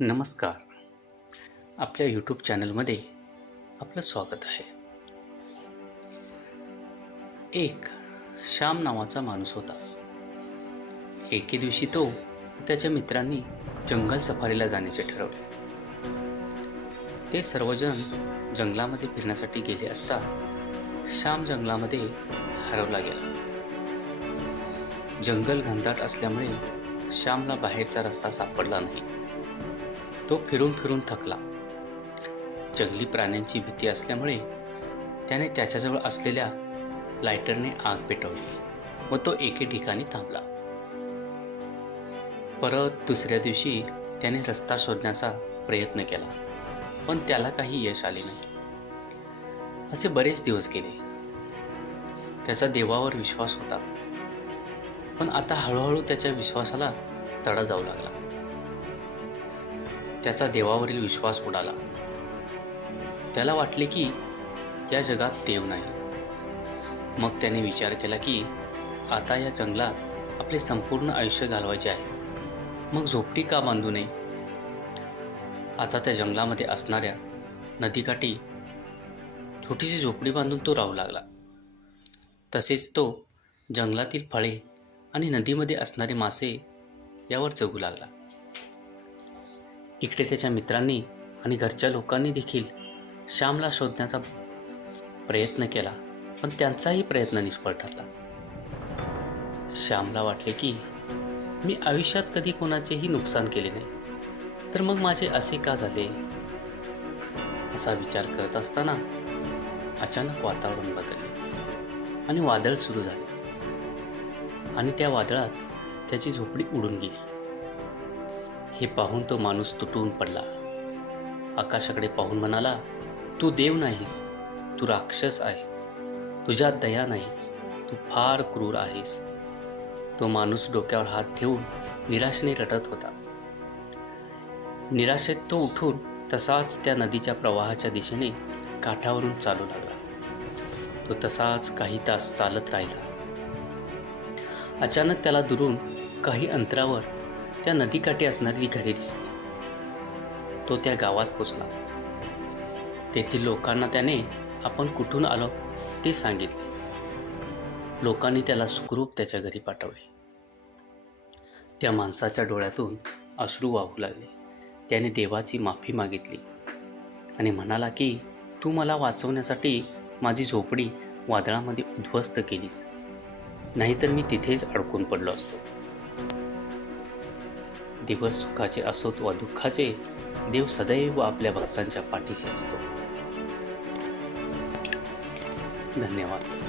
नमस्कार. आपल्या यूट्यूब चॅनलमध्ये आपलं स्वागत आहे. एक श्याम नावाचा माणूस होता. एके दिवशी तो त्याच्या मित्रांनी जंगल सफारीला जाण्याचे ठरवले. ते सर्वजण जंगलामध्ये फिरण्यासाठी गेले असता श्याम जंगलामध्ये हरवला गेला. जंगल घनदाट असल्यामुळे श्यामला बाहेरचा रस्ता सापडला नाही. तो फिरून फिरून थकला. जंगली प्राण्यांची भीती असल्यामुळे त्याने त्याच्याजवळ असलेल्या लायटरने आग पेटवली व तो एके ठिकाणी थांबला. परत दुसऱ्या दिवशी त्याने रस्ता शोधण्याचा प्रयत्न केला, पण त्याला काही यश आले नाही. असे बरेच दिवस गेले. त्याचा देवावर विश्वास होता, पण आता हळूहळू त्याच्या विश्वासाला तडा जाऊ लागला. त्याचा देवावरील विश्वास उडाला. त्याला वाटले की या जगात देव नाही. मग त्याने विचार केला की आता या जंगलात आपले संपूर्ण आयुष्य घालवायचे आहे, मग झोपडी का बांधू नये. आता त्या जंगलामध्ये असणाऱ्या नदीकाठी छोटीशी झोपडी बांधून तो राहू लागला. तसेच तो जंगलातील फळे आणि नदीमध्ये असणारे मासे यावर जगू लागला. इकडे त्याच्या मित्रांनी आणि घरच्या लोकांनी देखील श्यामला शोधण्याचा प्रयत्न केला, पण त्यांचाही प्रयत्न निष्फळ ठरला. श्यामला वाटले की मी आयुष्यात कधी कोणाचेही नुकसान केले नाही, तर मग माझे असे का झाले. असा विचार करत असताना अचानक वातावरण बदलले आणि वादळ सुरू झाले आणि त्या वादळात त्याची झोपडी उडून गेली. हे पाहून तो माणूस तुटून पडला. आकाशाकडे पाहून म्हणाला, तू देव नाहीस, तू राक्षस आहेस. तुझ्यात दया नाही, तू फार क्रूर आहेस. तो माणूस डोक्यावर हात ठेवून निराशेने रडत होता. निराशेत तो उठून तसाच त्या नदीच्या प्रवाहाच्या दिशेने काठावरून चालू लागला. तो तसाच काही तास चालत राहिला. अचानक त्याला दुरून काही अंतरावर त्या नदीकाठी असणारी घरे दिसली. तो त्या गावात पोचला. तेथील लोकांना त्याने आपण कुठून आलो ते सांगितले. लोकांनी त्याला सुखरूप त्याच्या घरी पाठवले. त्या माणसाच्या डोळ्यातून अश्रू वाहू लागले. त्याने देवाची माफी मागितली आणि म्हणाला की तू मला वाचवण्यासाठी माझी झोपडी वादळामध्ये उद्ध्वस्त केलीस, नाहीतर मी तिथेच अडकून पडलो असतो. दिवस सुखाचे असोत वा दुःखाचे, देव सदैव आपल्या भक्तांच्या पाठीशी असतो. धन्यवाद.